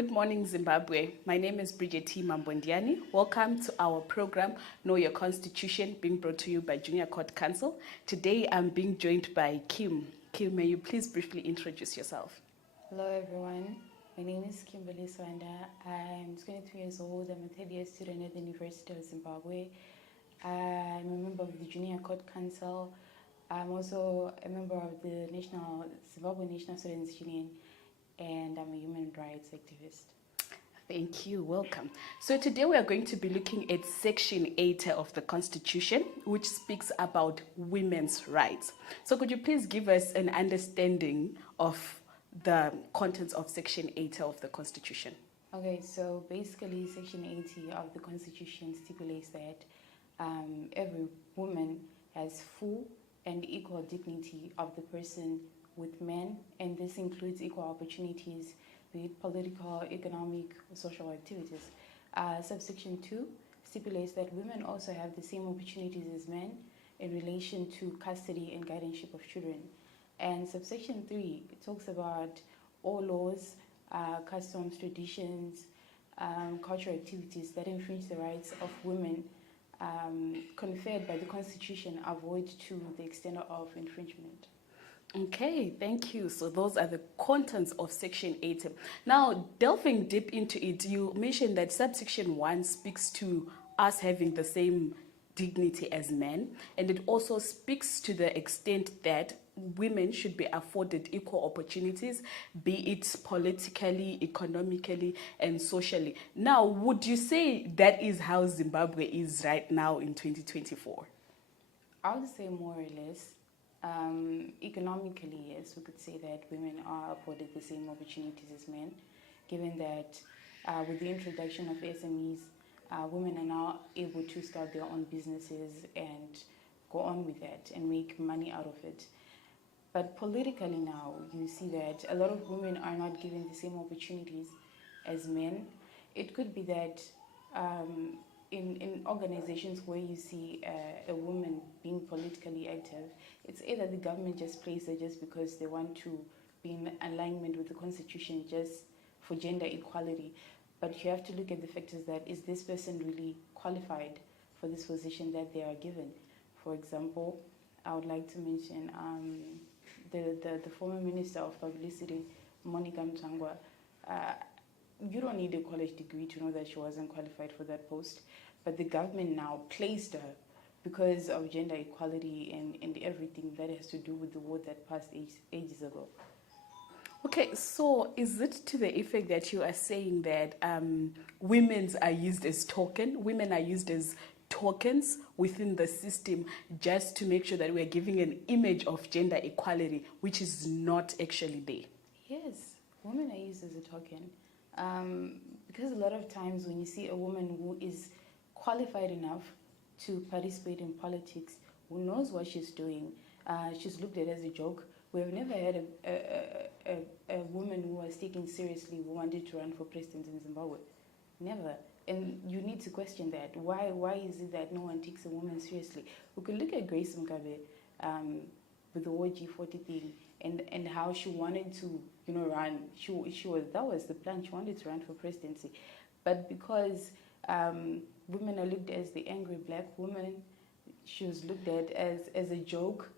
Good morning, Zimbabwe. My name is Bridget T. Mambondiani. Welcome to our program, Know Your Constitution, being brought to you by Junior Court Counsel. Today, I'm being joined by Kim. Kim, may you please briefly introduce yourself? Hello, everyone. My name is Kimberly Swanda. I'm 23 years old. I'm a third-year student at the University of Zimbabwe. I'm a member of the Junior Court Council. I'm also a member of the Zimbabwe National Students Union, and I'm a human rights activist. Thank you. Welcome. So today we are going to be looking at Section 8 of the Constitution, which speaks about women's rights. So could you please give us an understanding of the contents of Section 8 of the Constitution? Okay, so basically Section 80 of the Constitution stipulates that every woman has full and equal dignity of the person with men, and this includes equal opportunities with political, economic, social activities. Subsection 2 stipulates that women also have the same opportunities as men in relation to custody and guardianship of children. And subsection 3 talks about all laws, customs, traditions, cultural activities that infringe the rights of women conferred by the Constitution avoid to the extent of infringement. Okay, thank you. So those are the contents of Section 8. Now, delving deep into it, you mentioned that subsection 1 speaks to us having the same dignity as men, and it also speaks to the extent that women should be afforded equal opportunities, be it politically, economically, and socially. Now, would you say that is how Zimbabwe is right now in 2024? I would say more or less. Economically, yes, we could say that women are afforded the same opportunities as men, given that with the introduction of SMEs, women are now able to start their own businesses and go on with that and make money out of it. But politically now, you see that a lot of women are not given the same opportunities as men. It could be that in organizations where you see a woman being politically active, it's either the government just places her just because they want to be in alignment with the Constitution just for gender equality. But you have to look at the factors that is this person really qualified for this position that they are given. For example, I would like to mention the former Minister of Publicity, Monica Mtangwa. You don't need a college degree to know that she wasn't qualified for that post, but the government now placed her because of gender equality and everything that has to do with the war that passed ages ago. Okay, so is it to the effect that you are saying that women are used as tokens within the system just to make sure that we're giving an image of gender equality, which is not actually there? Yes, women are used as a token. Because a lot of times when you see a woman who is qualified enough to participate in politics, who knows what she's doing, she's looked at as a joke. We've never had a woman who was taken seriously who wanted to run for president in Zimbabwe. Never. And you need to question that. Why is it that no one takes a woman seriously? We could look at Grace Mugabe with the G40 thing and how she wanted to, run. That was the plan. She wanted to run for presidency. But because women are looked at as the angry black woman, she was looked at as a joke.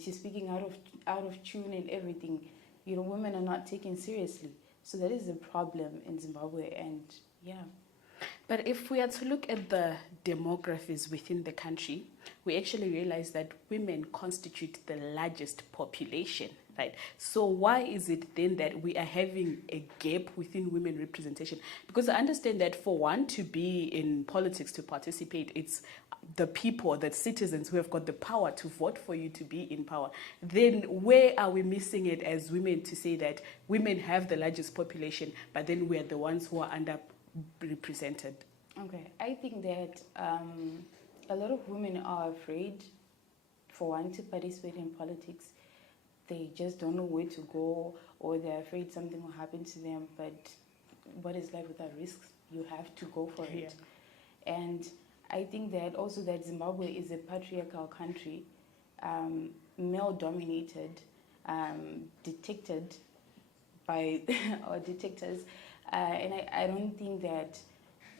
She's speaking out of tune and everything. Women are not taken seriously. So that is a problem in Zimbabwe, and yeah. But if we are to look at the demographics within the country, we actually realize that women constitute the largest population, right? So why is it then that we are having a gap within women representation? Because I understand that for one to be in politics, to participate, it's the people, the citizens who have got the power to vote for you to be in power. Then where are we missing it as women to say that women have the largest population, but then we are the ones who are underrepresented? Okay, I think that a lot of women are afraid, for one, to participate in politics. They just don't know where to go, or they're afraid something will happen to them. But what is life without risks? You have to go for it. And I think that also that Zimbabwe is a patriarchal country, male-dominated, dictated by our detectors, and I don't think that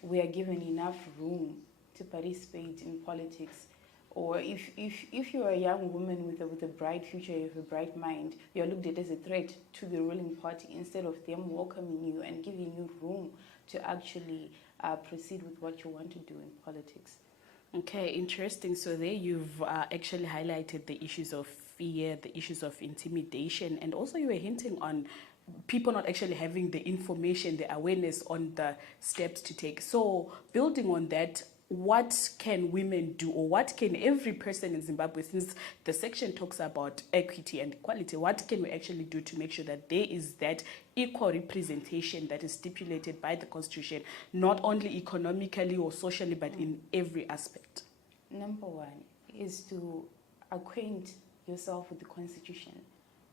we are given enough room to participate in politics. Or if you're a young woman with a bright future, you have a bright mind, you're looked at as a threat to the ruling party instead of them welcoming you and giving you room to actually proceed with what you want to do in politics. Okay, interesting. So there you've actually highlighted the issues of fear, the issues of intimidation, and also you were hinting on people not actually having the information, the awareness on the steps to take. So building on that, what can women do, or what can every person in Zimbabwe, since the section talks about equity and equality, what can we actually do to make sure that there is that equal representation that is stipulated by the Constitution, not only economically or socially, but in every aspect? Number one is to acquaint yourself with the Constitution.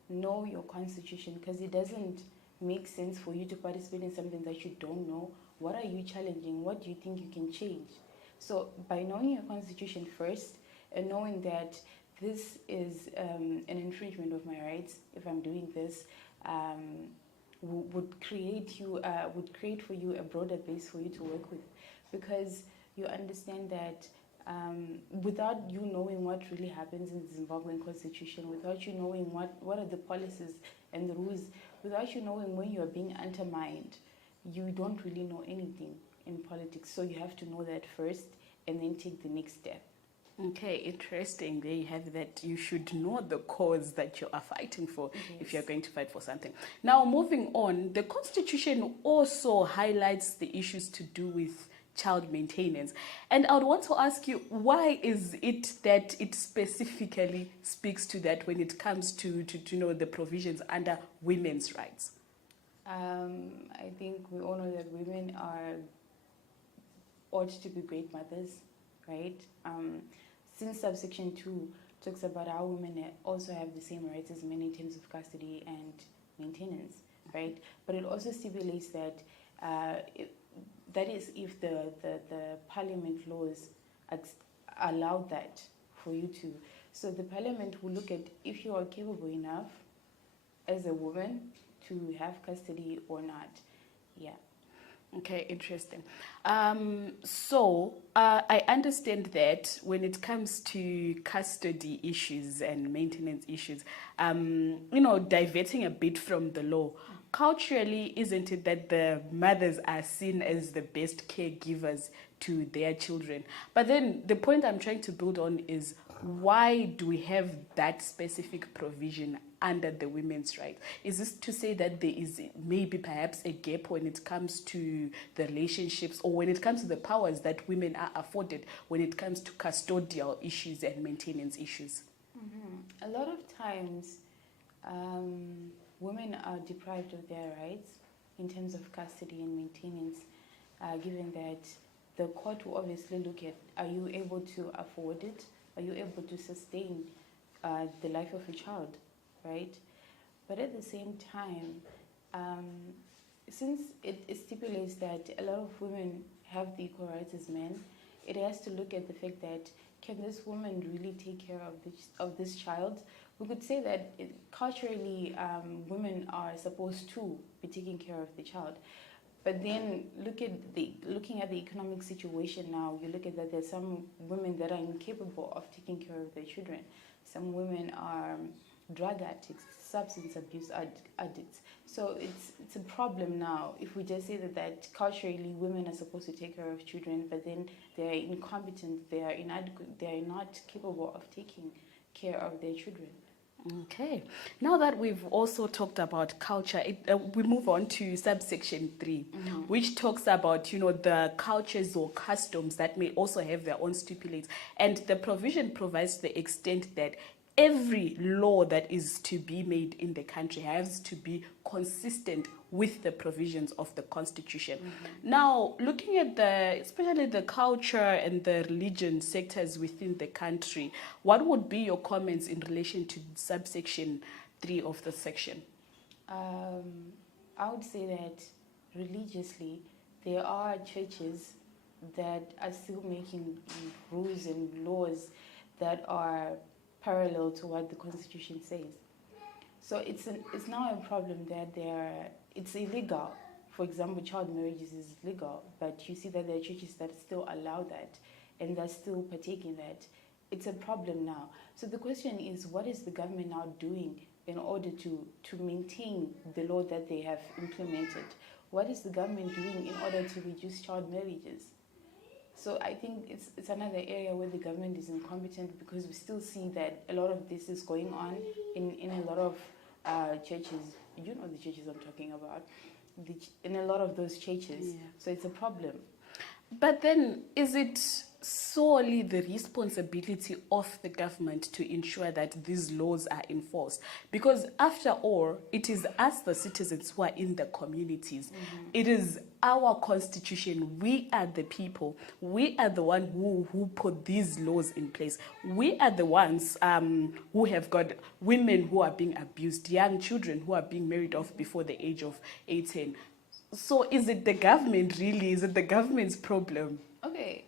Know your Constitution, because it doesn't make sense for you to participate in something that you don't know. What are you challenging? What do you think you can change? So by knowing your Constitution first and knowing that this is an infringement of my rights, if I'm doing this, would create for you a broader base for you to work with, because you understand that without you knowing what really happens in the Zimbabwean Constitution, without you knowing what are the policies and the rules, without you knowing when you are being undermined, you don't really know anything in politics. So you have to know that first and then take the next step. Okay, interesting. There you have that. You should know the cause that you are fighting for, Yes. if you're going to fight for something. Now, moving on, the Constitution also highlights the issues to do with child maintenance. And I would want to ask you, why is it that it specifically speaks to that when it comes to know the provisions under women's rights? I think we all know that women ought to be great mothers, right? Since subsection 2 talks about how women also have the same rights as men in terms of custody and maintenance, right? But it also stipulates that that is if the parliament laws allow that for you to. So the parliament will look at if you are capable enough as a woman to have custody or not. Yeah. Okay, interesting. So I understand that when it comes to custody issues and maintenance issues, diverting a bit from the law, culturally, isn't it that the mothers are seen as the best caregivers to their children? But then the point I'm trying to build on is, why do we have that specific provision under the women's rights? Is this to say that there is maybe perhaps a gap when it comes to the relationships, or when it comes to the powers that women are afforded when it comes to custodial issues and maintenance issues? Mm-hmm. A lot of times, women are deprived of their rights in terms of custody and maintenance, given that the court will obviously look at, are you able to afford it? Are you able to sustain the life of a child, right? But at the same time, since it stipulates that a lot of women have the equal rights as men, it has to look at the fact that, can this woman really take care of this child? We could say that culturally, women are supposed to be taking care of the child. But then looking at the economic situation now, you look at that there's some women that are incapable of taking care of their children. Some women are drug addicts, substance abuse addicts. So it's a problem now if we just say that culturally women are supposed to take care of children, but then they are incompetent, they are inadequate, they are not capable of taking care of their children. Okay. Now that we've also talked about culture, we move on to subsection 3, which talks about, the cultures or customs that may also have their own stipulates. And the provision provides the extent that every law that is to be made in the country has to be consistent with the provisions of the Constitution. Now, looking at especially the culture and the religion sectors within the country, what would be your comments in relation to subsection 3 of the section? I would say that religiously, there are churches that are still making rules and laws that are parallel to what the Constitution says. So it's now a problem that it's illegal. For example, child marriages is legal, but you see that there are churches that still allow that and that still partake in that. It's a problem now. So the question is, what is the government now doing in order to maintain the law that they have implemented? What is the government doing in order to reduce child marriages? So I think it's another area where the government is incompetent, because we still see that a lot of this is going on in a lot of churches. You know the churches I'm talking about. In a lot of those churches. Yeah. So it's a problem. But then, is it solely the responsibility of the government to ensure that these laws are enforced? Because after all, it is us, the citizens, who are in the communities. Mm-hmm. It is our constitution. We are the people. We are the one who put these laws in place. We are the ones who have got women who are being abused, young children who are being married off before the age of 18. So is it the government really? Is it the government's problem? Okay,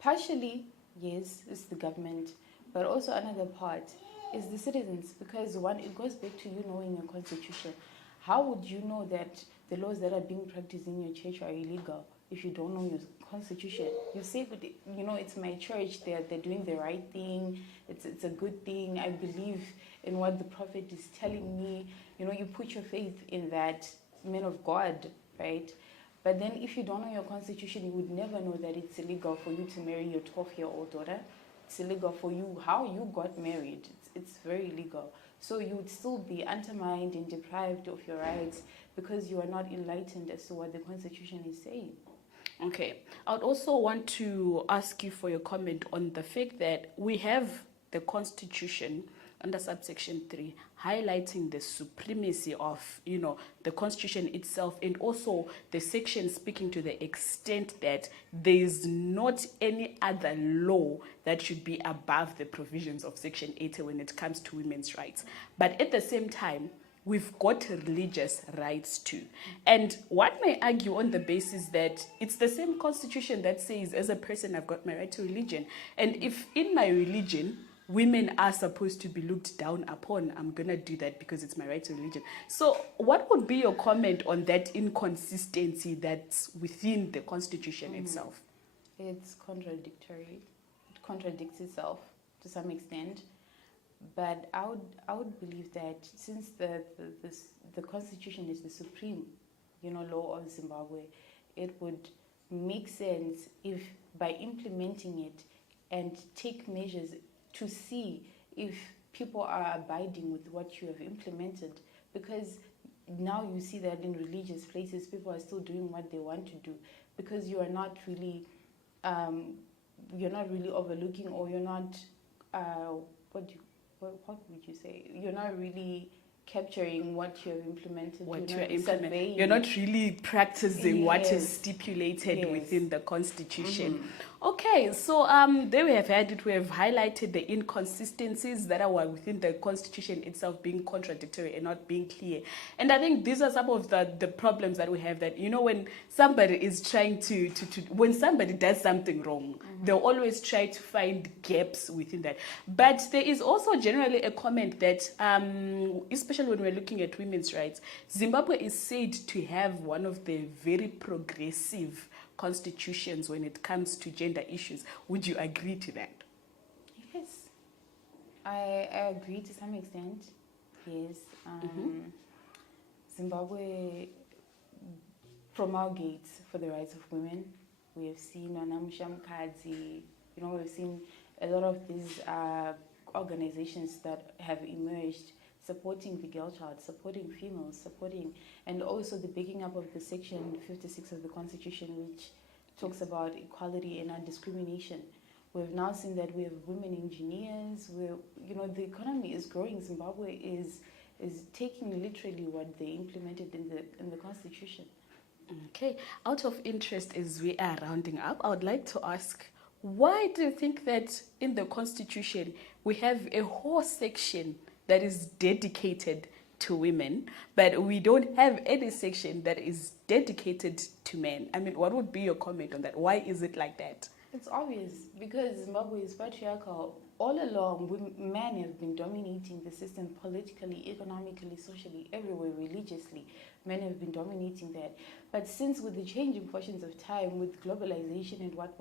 partially, yes, it's the government. But also another part is the citizens, because it goes back to you knowing your constitution. How would you know that the laws that are being practiced in your church are illegal if you don't know your constitution? You say, it's my church, they're doing the right thing, it's a good thing, I believe in what the prophet is telling me. You put your faith in that man of God, right? But then if you don't know your constitution, you would never know that it's illegal for you to marry your 12-year-old daughter. It's illegal for you, how you got married. It's very illegal. So you would still be undermined and deprived of your rights because you are not enlightened as to what the constitution is saying. Okay. I would also want to ask you for your comment on the fact that we have the constitution under subsection 3 highlighting the supremacy of the constitution itself, and also the section speaking to the extent that there is not any other law that should be above the provisions of section 80 when it comes to women's rights. But at the same time, we've got religious rights too. And one may argue on the basis that it's the same constitution that says, as a person, I've got my right to religion. And if in my religion, women are supposed to be looked down upon, I'm going to do that because it's my right to religion. So what would be your comment on that inconsistency that's within the constitution itself? It's contradictory. It contradicts itself to some extent. But I would believe that since the constitution is the supreme, law of Zimbabwe, it would make sense if by implementing it and take measures to see if people are abiding with what you have implemented, because now you see that in religious places people are still doing what they want to do, because you are not really overlooking, or you're not what would you say? You're not really capturing what you have implemented. You're not really practicing what is stipulated within the constitution. Mm-hmm. Okay, so there we have had it. We have highlighted the inconsistencies that are within the constitution itself being contradictory and not being clear. And I think these are some of the problems that we have, that, when somebody is trying to when somebody does something wrong, mm-hmm. they'll always try to find gaps within that. But there is also generally a comment that, especially when we're looking at women's rights, Zimbabwe is said to have one of the very progressive constitutions when it comes to gender issues. Would you agree to that? Yes, I agree to some extent. Yes, Zimbabwe promulgates for the rights of women. We have seen Anamusha Mukadzi, we've seen a lot of these organizations that have emerged supporting the girl child, supporting females, and also the backing up of the section 56 of the Constitution, which talks about equality and non-discrimination. We've now seen that we have women engineers. The economy is growing. Zimbabwe is taking literally what they implemented in the Constitution. Okay. Out of interest, as we are rounding up, I would like to ask, why do you think that in the Constitution we have a whole section that is dedicated to women, but we don't have any section that is dedicated to men? I mean, what would be your comment on that? Why is it like that? It's obvious, because Zimbabwe is patriarchal. all along, men have been dominating the system politically, economically, socially, everywhere, religiously. Men have been dominating that. But since with the changing portions of time, with globalization and what,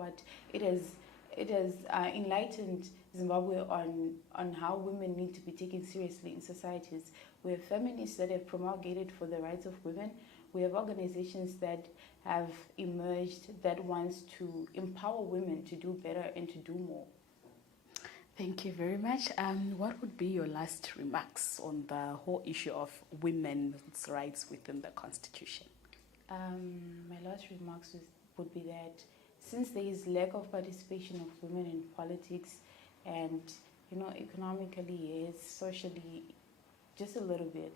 it has enlightened Zimbabwe on how women need to be taken seriously in societies. We have feminists that have promulgated for the rights of women. We have organizations that have emerged that wants to empower women to do better and to do more. Thank you very much. What would be your last remarks on the whole issue of women's rights within the Constitution? My last remarks would be that since there is lack of participation of women in politics, and economically, yes, socially, just a little bit,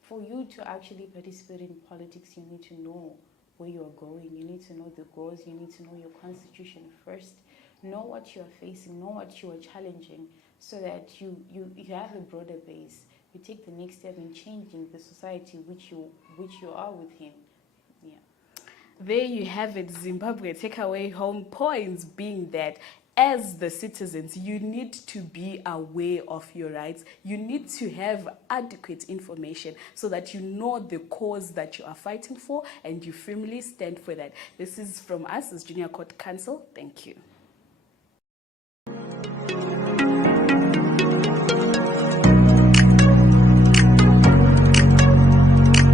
for you to actually participate in politics, you need to know where you're going. You need to know the goals. You need to know your constitution first. Know what you are facing. Know what you are challenging, so that you have a broader base. You take the next step in changing the society which you are within. Yeah. There you have it, Zimbabwe takeaway home points being that as the citizens, you need to be aware of your rights. You need to have adequate information so that you know the cause that you are fighting for and you firmly stand for that. This is from us as Junior Court Counsel. Thank you.